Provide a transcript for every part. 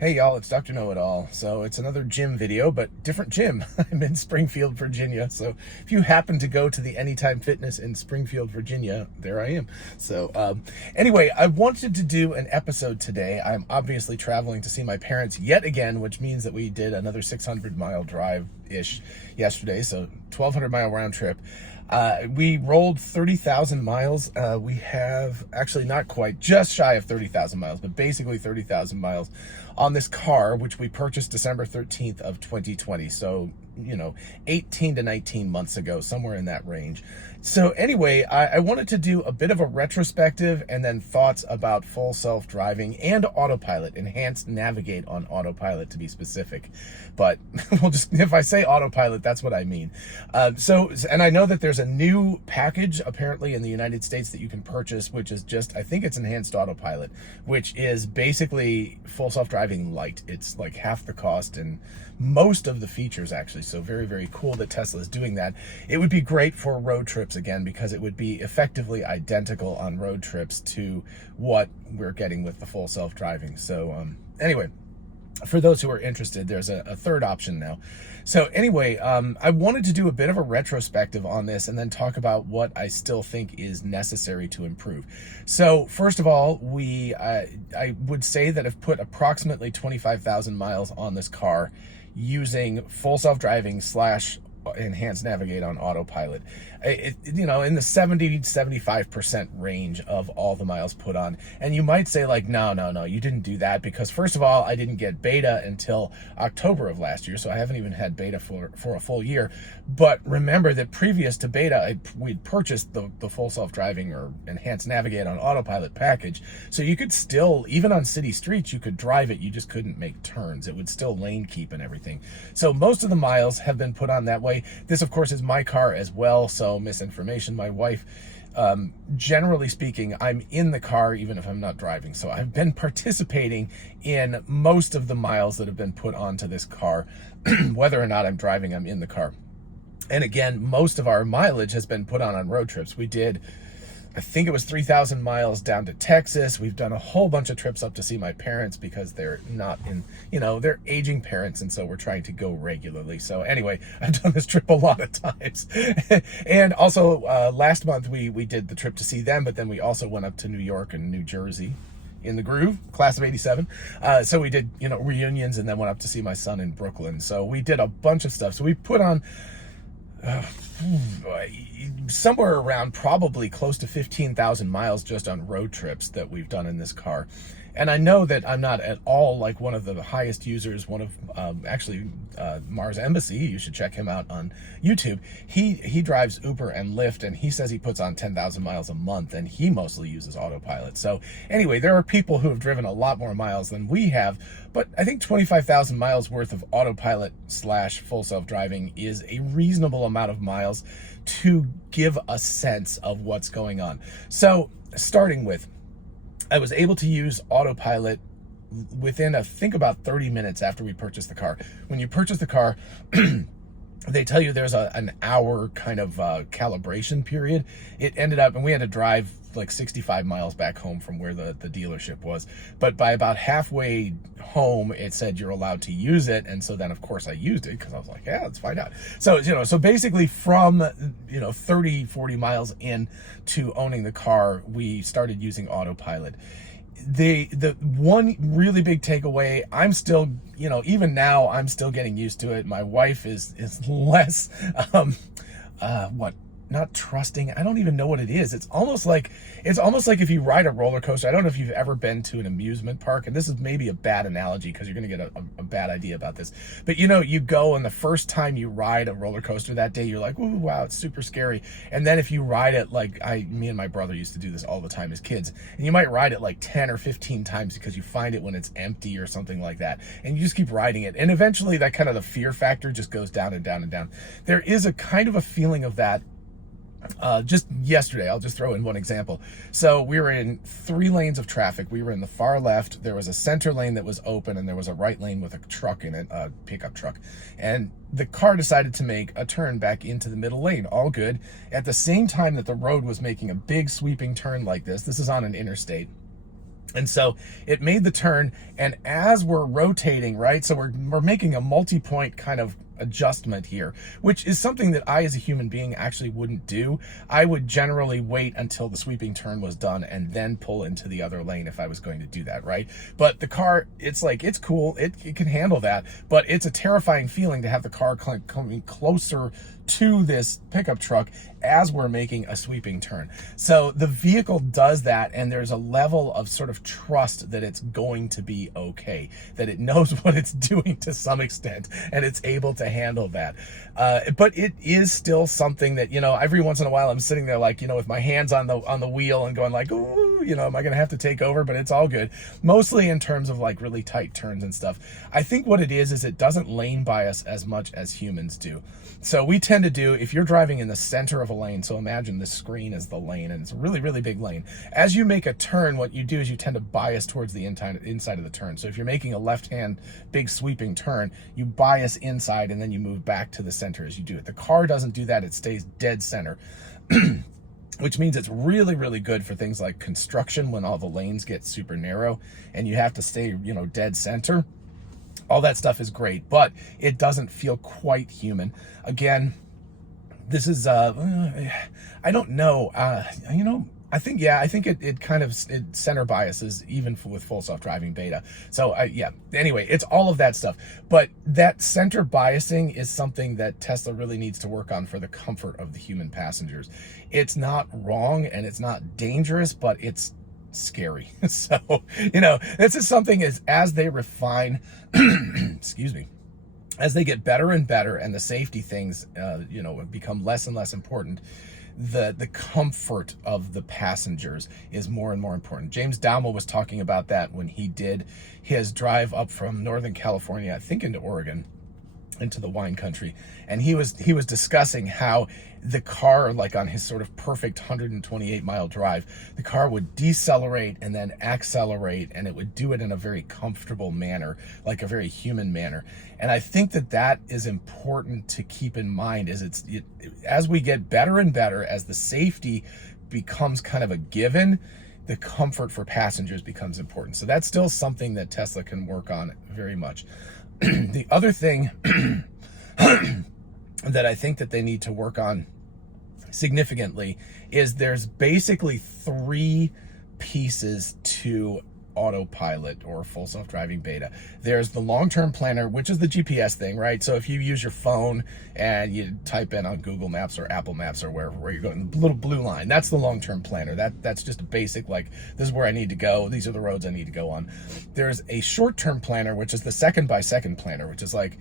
Hey y'all, it's Dr. Know-It-All. So it's another gym video, but different gym. I'm in Springfield, Virginia. So if you happen to go to the Anytime Fitness in Springfield, Virginia, there I am. So anyway, I wanted to do an episode today. I'm obviously traveling to see my parents yet again, which means that we did another 600-mile drive-ish yesterday. So 1,200-mile round trip. We rolled 30,000 miles. We have actually not quite, just shy of 30,000 miles, but basically 30,000 miles on this car, which we purchased December 13th of 2020. So, 18 to 19 months ago, somewhere in that range. So anyway, I wanted to do a bit of a retrospective and then thoughts about full self-driving and AutoPilot, enhanced navigate on AutoPilot to be specific. But if I say AutoPilot, that's what I mean. And I know that there's a new package apparently in the United States that you can purchase, which is just, I think it's enhanced AutoPilot, which is basically full self-driving light. It's like half the cost and most of the features actually. So very, very cool that Tesla is doing that. It would be great for road trips again, because it would be effectively identical on road trips to what we're getting with the full self-driving. So anyway, for those who are interested, there's a third option now. So anyway, I wanted to do a bit of a retrospective on this and then talk about what I still think is necessary to improve. So first of all, I would say that I've put approximately 25,000 miles on this car using full self-driving / enhanced navigate on AutoPilot. In the 70-75% range of all the miles put on. And you might say like, no, you didn't do that, because first of all, I didn't get beta until October of last year, so I haven't even had beta for a full year. But remember that previous to beta, we'd purchased the full self-driving or enhanced navigate on AutoPilot package, so you could still, even on city streets, you could drive it, you just couldn't make turns. It would still lane keep and everything. So most of the miles have been put on that way. This of course is my car as well, so misinformation. My wife, generally speaking, I'm in the car even if I'm not driving. So I've been participating in most of the miles that have been put onto this car. Whether or not I'm driving, I'm in the car. And again, most of our mileage has been put on road trips. We did, I think it was 3,000 miles down to Texas. We've done a whole bunch of trips up to see my parents because they're not in, they're aging parents, and so we're trying to go regularly. So anyway, I've done this trip a lot of times. And also last month we did the trip to see them, but then we also went up to New York and New Jersey in the groove, class of 87. So we did, reunions, and then went up to see my son in Brooklyn. So we did a bunch of stuff. So we put on somewhere around probably close to 15,000 miles just on road trips that we've done in this car. And I know that I'm not at all like one of the highest users. One of Mars Embassy, you should check him out on YouTube. He drives Uber and Lyft, and he says he puts on 10,000 miles a month, and he mostly uses AutoPilot. So anyway, there are people who have driven a lot more miles than we have, but I think 25,000 miles worth of AutoPilot / full self-driving is a reasonable amount of miles to give a sense of what's going on. So starting with, I was able to use AutoPilot within, I think, about 30 minutes after we purchased the car. When you purchase the car, they tell you there's an hour kind of calibration period. It ended up, and we had to drive like 65 miles back home from where the dealership was. But by about halfway home, it said you're allowed to use it. And so then, of course, I used it because I was like, yeah, let's find out. So, so basically from, 30, 40 miles in to owning the car, we started using AutoPilot. The one really big takeaway, I'm still, even now, I'm still getting used to it. My wife is less, not trusting. I don't even know what it is. It's almost like if you ride a roller coaster. I don't know if you've ever been to an amusement park, and this is maybe a bad analogy because you're going to get a bad idea about this. But you go, and the first time you ride a roller coaster that day, you're like, ooh, wow, it's super scary. And then if you ride it, like me and my brother used to do this all the time as kids, and you might ride it like 10 or 15 times because you find it when it's empty or something like that, and you just keep riding it. And eventually that kind of the fear factor just goes down and down and down. There is a kind of a feeling of that. Just yesterday, I'll just throw in one example. So we were in 3 lanes of traffic. We were in the far left. There was a center lane that was open, and there was a right lane with a truck in it, a pickup truck. And the car decided to make a turn back into the middle lane. All good. At the same time that the road was making a big sweeping turn like this is on an interstate. And so it made the turn, and as we're rotating, right, so we're making a multi-point kind of adjustment here, which is something that I as a human being actually wouldn't do. I would generally wait until the sweeping turn was done and then pull into the other lane if I was going to do that, right? But the car, it's like, it's cool, it can handle that, but it's a terrifying feeling to have the car coming closer to this pickup truck as we're making a sweeping turn. So the vehicle does that, and there's a level of sort of trust that it's going to be okay, that it knows what it's doing to some extent, and it's able to handle that. But it is still something that, you know, every once in a while I'm sitting there like, you know, with my hands on the wheel and going like, ooh, you know, am I gonna have to take over? But it's all good. Mostly in terms of like really tight turns and stuff. I think what it is it doesn't lane bias as much as humans do. So we tend to do, if you're driving in the center of a lane, so imagine this screen is the lane, and it's a really, really big lane. As you make a turn, what you do is you tend to bias towards the inside of the turn. So if you're making a left-hand big sweeping turn, you bias inside and then you move back to the center as you do it. The car doesn't do that, it stays dead center. Which means it's really, really good for things like construction when all the lanes get super narrow and you have to stay, you know, dead center. All that stuff is great, but it doesn't feel quite human. Again, this is, I don't know, you know, I think it kind of center biases even with full self-driving beta. So yeah, anyway, it's all of that stuff. But that center biasing is something that Tesla really needs to work on for the comfort of the human passengers. It's not wrong and it's not dangerous, but it's scary. So, you know, this is something as they refine, excuse me, as they get better and better and the safety things, you know, become less and less important, the comfort of the passengers is more and more important. James Dowmel was talking about that when he did his drive up from Northern California, I think into Oregon, into the wine country, and he was discussing how the car, like on his sort of perfect 128-mile drive, the car would decelerate and then accelerate, and it would do it in a very comfortable manner, like a very human manner. And I think that is important to keep in mind, is as we get better and better, as the safety becomes kind of a given, the comfort for passengers becomes important. So that's still something that Tesla can work on very much. The other thing that I think that they need to work on significantly is there's basically 3 pieces to AutoPilot or full self-driving beta. There's the long-term planner, which is the GPS thing, right? So if you use your phone and you type in on Google Maps or Apple Maps or where you're going, the little blue line, that's the long-term planner. That's just a basic, like, this is where I need to go, these are the roads I need to go on. There's a short-term planner, which is the second-by-second planner, which is like,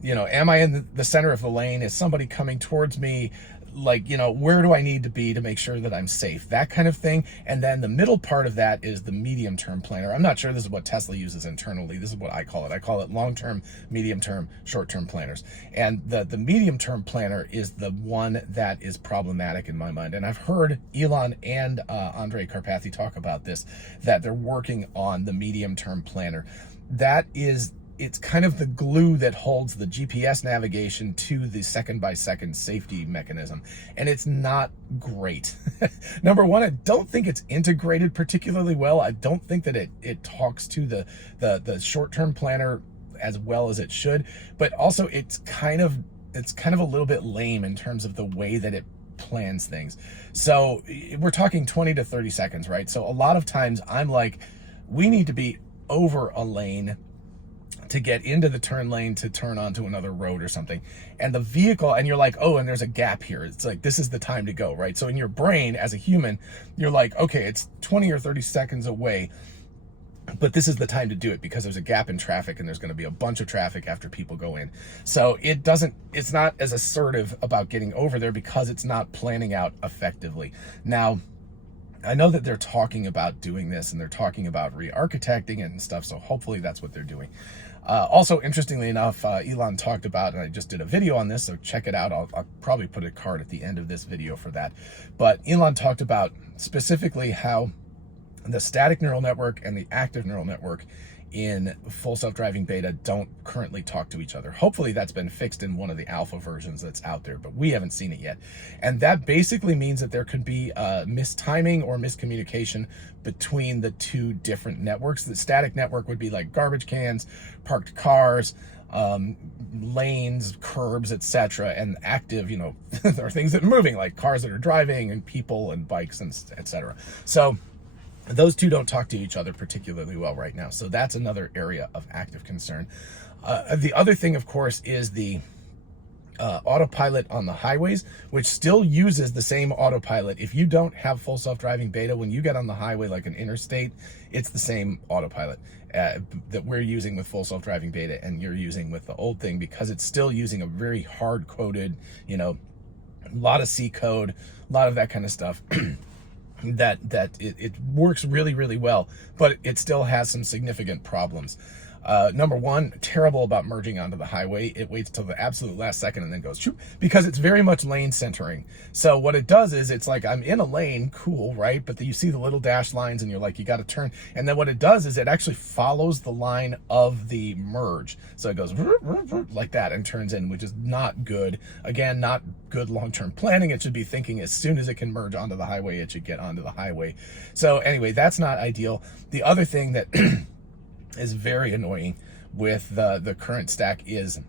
you know, am I in the center of the lane? Is somebody coming towards me? Like, you know, where do I need to be to make sure that I'm safe? That kind of thing. And then the middle part of that is the medium-term planner. I'm not sure this is what Tesla uses internally. This is what I call it. I call it long-term, medium-term, short-term planners. And the medium-term planner is the one that is problematic in my mind. And I've heard Elon and Andre Karpathy talk about this, that they're working on the medium-term planner. It's kind of the glue that holds the GPS navigation to the second-by-second safety mechanism, and it's not great. Number one, I don't think it's integrated particularly well. I don't think that it talks to the short-term planner as well as it should, but also it's kind of a little bit lame in terms of the way that it plans things. So we're talking 20 to 30 seconds, right? So a lot of times I'm like, we need to be over a lane to get into the turn lane to turn onto another road or something. And the vehicle, and you're like, oh, and there's a gap here. It's like, this is the time to go, right? So in your brain as a human, you're like, okay, it's 20 or 30 seconds away, but this is the time to do it because there's a gap in traffic and there's going to be a bunch of traffic after people go in. So it's not as assertive about getting over there because it's not planning out effectively. Now, I know that they're talking about doing this and they're talking about re-architecting it and stuff, so hopefully that's what they're doing. Also, interestingly enough, Elon talked about, and I just did a video on this, so check it out. I'll probably put a card at the end of this video for that. But Elon talked about specifically how the static neural network and the active neural network in full self-driving beta don't currently talk to each other. Hopefully that's been fixed in one of the alpha versions that's out there, but we haven't seen it yet. And that basically means that there could be mistiming or miscommunication between the two different networks. The static network would be like garbage cans, parked cars, lanes, curbs, etc. And active, you know, there are things that are moving, like cars that are driving and people and bikes and etc. So those two don't talk to each other particularly well right now. So that's another area of active concern. The other thing, of course, is the AutoPilot on the highways, which still uses the same AutoPilot. If you don't have full self-driving beta, when you get on the highway like an interstate, it's the same AutoPilot that we're using with full self-driving beta and you're using with the old thing, because it's still using a very hard-coded, you know, a lot of C code, a lot of that kind of stuff. that it works really, really well, but it still has some significant problems. Number one, terrible about merging onto the highway. It waits till the absolute last second and then goes shoop, because it's very much lane centering. So what it does is it's like, I'm in a lane, cool, right? But you see the little dash lines and you're like, you got to turn. And then what it does is it actually follows the line of the merge. So it goes like that and turns in, which is not good. Again, not good long-term planning. It should be thinking as soon as it can merge onto the highway, it should get onto the highway. So anyway, that's not ideal. The other thing that is very annoying with the current stack is,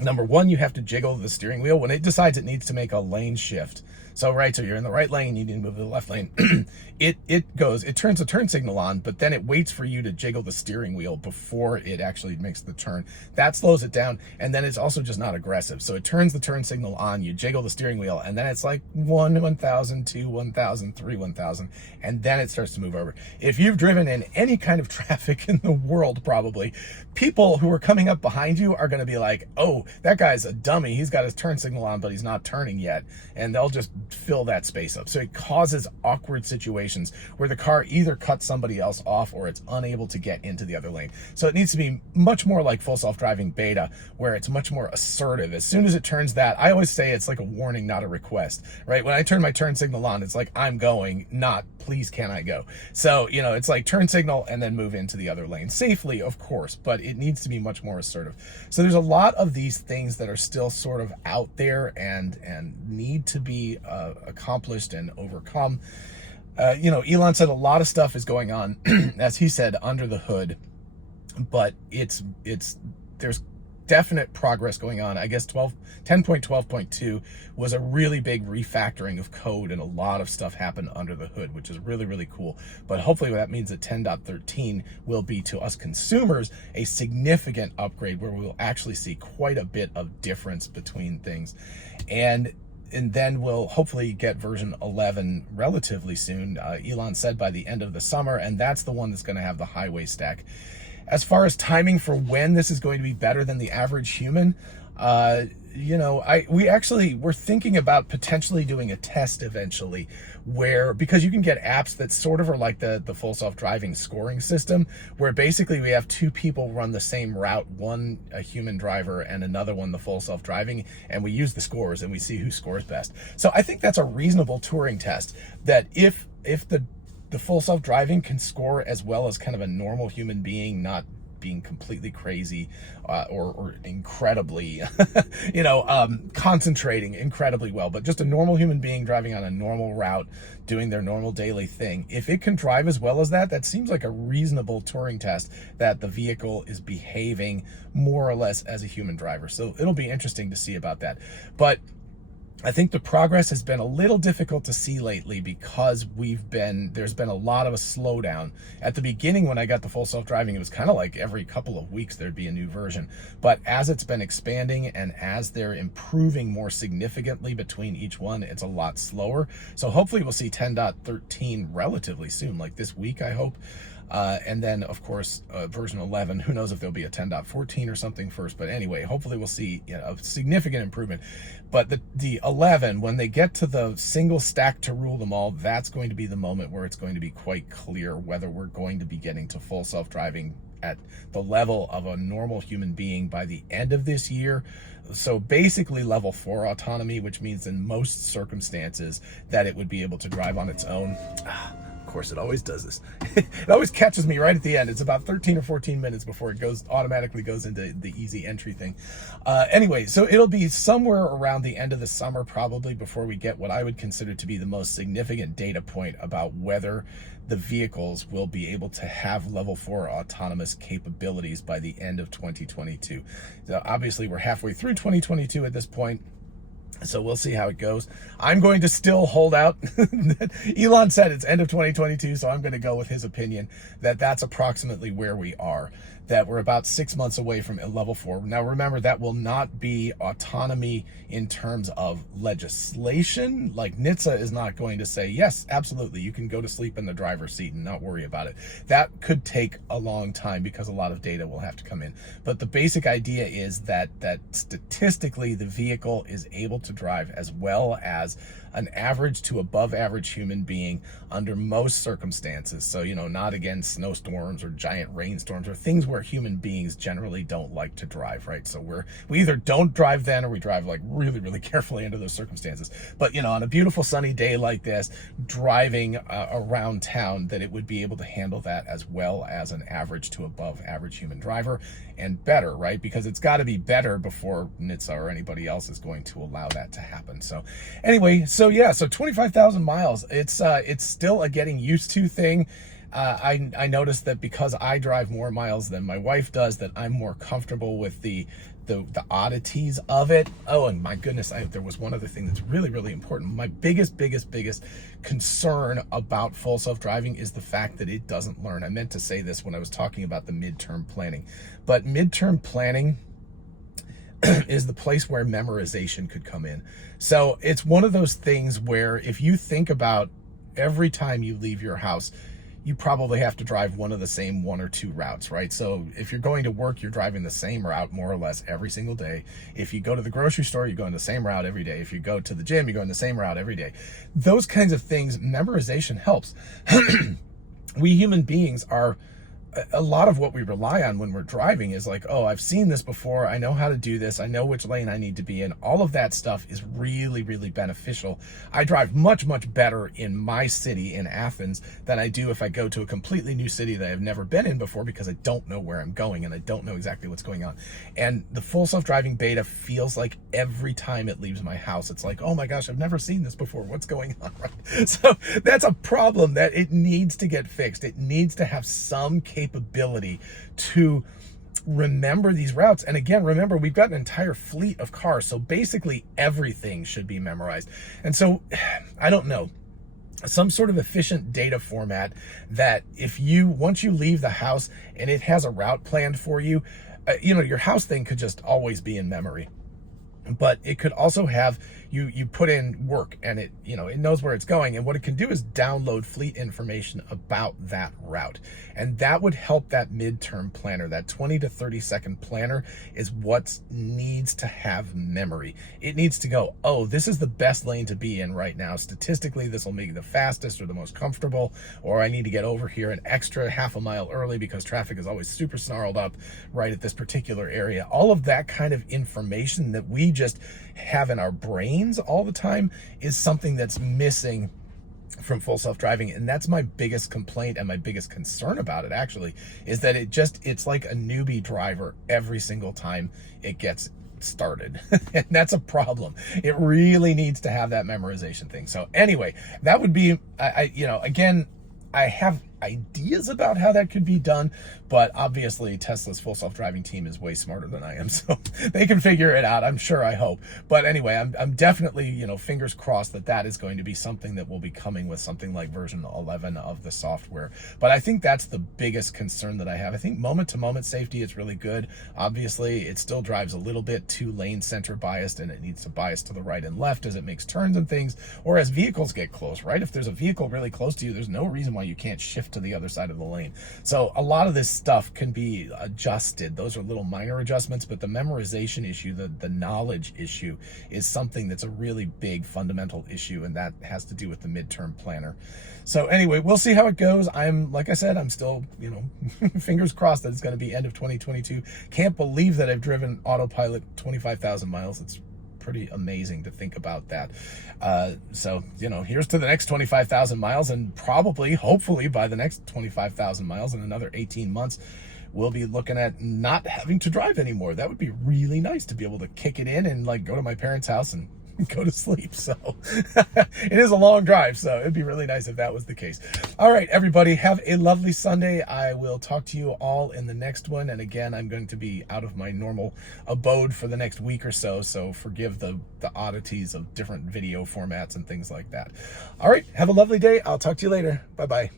number one, you have to jiggle the steering wheel when it decides it needs to make a lane shift. So, right, so you're in the right lane, you need to move to the left lane. it turns the turn signal on, but then it waits for you to jiggle the steering wheel before it actually makes the turn. That slows it down, and then it's also just not aggressive. So it turns the turn signal on, you jiggle the steering wheel, and then it's like 1,000, 2, 1,000, 3, 1,000, and then it starts to move over. If you've driven in any kind of traffic in the world, probably, people who are coming up behind you are going to be like, oh, that guy's a dummy. He's got his turn signal on, but he's not turning yet. And they'll just fill that space up. So it causes awkward situations where the car either cuts somebody else off or it's unable to get into the other lane. So it needs to be much more like full self-driving beta, where it's much more assertive. As soon as it turns that, I always say it's like a warning, not a request, right? When I turn my turn signal on, it's like, I'm going, not please can I go? So, you know, it's like turn signal and then move into the other lane safely, of course, but it needs to be much more assertive. So there's a lot of these things that are still sort of out there and need to be accomplished and overcome. You know, Elon said a lot of stuff is going on, as he said, under the hood, but there's definite progress going on. I guess 10.12.2 was a really big refactoring of code, and a lot of stuff happened under the hood, which is really, really cool. But hopefully that means that 10.13 will be, to us consumers, a significant upgrade where we'll actually see quite a bit of difference between things. And then we'll hopefully get version 11 relatively soon. Elon said by the end of the summer, and that's the one that's going to have the highway stack. As far as timing for when this is going to be better than the average human, you know, we're thinking about potentially doing a test eventually, where, because you can get apps that sort of are like the full self-driving scoring system, where basically we have two people run the same route, one a human driver and another one the full self-driving, and we use the scores and we see who scores best. So I think that's a reasonable Turing test, that if the full self-driving can score as well as kind of a normal human being, not being completely crazy or incredibly, you know, concentrating incredibly well, but just a normal human being driving on a normal route, doing their normal daily thing. If it can drive as well as that, that seems like a reasonable Turing test that the vehicle is behaving more or less as a human driver. So it'll be interesting to see about that. But I think the progress has been a little difficult to see lately, because there's been a lot of a slowdown. At the beginning, when I got the full self-driving, it was kind of like every couple of weeks there'd be a new version. But as it's been expanding and as they're improving more significantly between each one, it's a lot slower. So hopefully we'll see 10.13 relatively soon, like this week, I hope. And then, of course, version 11, who knows if there'll be a 10.14 or something first. But anyway, hopefully we'll see, you know, a significant improvement. But the 11, when they get to the single stack to rule them all, that's going to be the moment where it's going to be quite clear whether we're going to be getting to full self-driving at the level of a normal human being by the end of this year. So basically level 4 autonomy, which means in most circumstances that it would be able to drive on its own. course, it always does this. It always catches me right at the end. It's about 13 or 14 minutes before it automatically goes into the easy entry thing. Anyway, so it'll be somewhere around the end of the summer, probably, before we get what I would consider to be the most significant data point about whether the vehicles will be able to have level 4 autonomous capabilities by the end of 2022. So obviously, we're halfway through 2022 at this point. So we'll see how it goes. I'm going to still hold out. Elon said it's end of 2022, so I'm going to go with his opinion that that's approximately where we are, that we're about 6 months away from level 4. Now, remember, that will not be autonomy in terms of legislation. Like, NHTSA is not going to say, yes, absolutely, you can go to sleep in the driver's seat and not worry about it. That could take a long time because a lot of data will have to come in. But the basic idea is that statistically, the vehicle is able to drive as well as an average to above average human being under most circumstances. So, not against snowstorms or giant rainstorms or things where human beings generally don't like to drive, right? So we either don't drive then, or we drive like really, really carefully under those circumstances. But, on a beautiful sunny day like this, driving around town, that it would be able to handle that as well as an average to above average human driver, and better, right? Because it's got to be better before NHTSA or anybody else is going to allow that to happen. So anyway, so 25,000 miles, it's still a getting used to thing. I noticed that because I drive more miles than my wife does, that I'm more comfortable with the oddities of it. Oh, and my goodness, there was one other thing that's really, really important. My biggest concern about full self-driving is the fact that it doesn't learn. I meant to say this when I was talking about the midterm planning, but midterm planning is the place where memorization could come in. So it's one of those things where if you think about every time you leave your house, you probably have to drive one of the same 1 or 2 routes, right? So if you're going to work, you're driving the same route more or less every single day. If you go to the grocery store, you're going the same route every day. If you go to the gym, you're going the same route every day. Those kinds of things, memorization helps. We human beings are, a lot of what we rely on when we're driving is like, oh, I've seen this before. I know how to do this. I know which lane I need to be in. All of that stuff is really, really beneficial. I drive much, much better in my city in Athens than I do if I go to a completely new city that I've never been in before, because I don't know where I'm going and I don't know exactly what's going on. And the full self-driving beta feels like every time it leaves my house, it's like, oh my gosh, I've never seen this before. What's going on, right? So that's a problem that it needs to get fixed. It needs to have some capability to remember these routes. And again, remember, we've got an entire fleet of cars, so basically everything should be memorized. And so I don't know, some sort of efficient data format that once you leave the house and it has a route planned for you, your house thing could just always be in memory. But it could also have you put in work, and it knows where it's going, and what it can do is download fleet information about that route, and that would help that midterm planner. That 20 to 30 second planner is what needs to have memory. It needs to go, oh, this is the best lane to be in right now. Statistically, this will make the fastest or the most comfortable, or I need to get over here an extra half a mile early because traffic is always super snarled up right at this particular area. All of that kind of information that we just have in our brains all the time is something that's missing from full self-driving. And that's my biggest complaint and my biggest concern about it, actually, is that it's like a newbie driver every single time it gets started. And that's a problem. It really needs to have that memorization thing. So anyway, that would be, again, I have ideas about how that could be done, but obviously Tesla's full self-driving team is way smarter than I am, so they can figure it out, I'm sure, I hope. But anyway, I'm definitely, fingers crossed that is going to be something that will be coming with something like version 11 of the software. But I think that's the biggest concern that I have. I think moment-to-moment safety is really good. Obviously, it still drives a little bit too lane center biased, and it needs to bias to the right and left as it makes turns and things, or as vehicles get close, right? If there's a vehicle really close to you, there's no reason why you can't shift to the other side of the lane. So a lot of this stuff can be adjusted. Those are little minor adjustments, but the memorization issue, the knowledge issue, is something that's a really big fundamental issue, and that has to do with the midterm planner. So anyway, we'll see how it goes. Like I said, I'm still, fingers crossed that it's going to be end of 2022. Can't believe that I've driven AutoPilot 25,000 miles. It's pretty amazing to think about that. So, you know, here's to the next 25,000 miles, and probably, hopefully by the next 25,000 miles in another 18 months, we'll be looking at not having to drive anymore. That would be really nice to be able to kick it in and like go to my parents' house and go to sleep. So it is a long drive, so it'd be really nice if that was the case. All right, everybody, have a lovely Sunday. I will talk to you all in the next one. And again, I'm going to be out of my normal abode for the next week or so, so forgive the oddities of different video formats and things like that. All right, have a lovely day. I'll talk to you later. Bye-bye.